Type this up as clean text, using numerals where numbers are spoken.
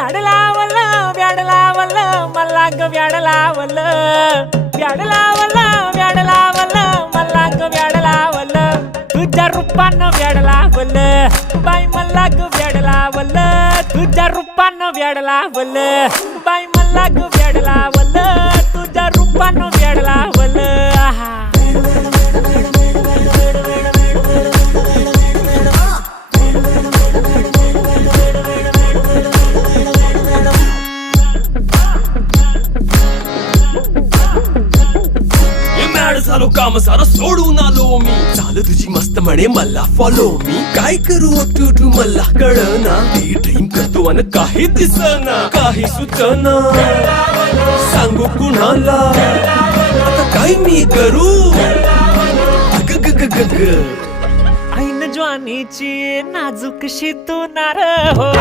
व्याड लावलं मला ग व्याड लावलं मला ग व्याड लावलं तुझ्या रूपानं व्याड लावलं बाई मला ग व्याड लावलं तुझ्या रूपानं व्याड लावलं बाई मला ग व्याड लावलं तुझ्या रूपानं व्याड लावलं आहा झालो काम सारा सोडून आलो मी झालं तुझी मस्त म्हणे मला फॉलो मी काय करू टू मला कळना ती ड्रीम करतो आणि काही दिसना काही सुचना सांगू कुणाला आता काय मी करू अग ग ग ग ग ऐन ज्वानीची नाजूक शी तू नार हो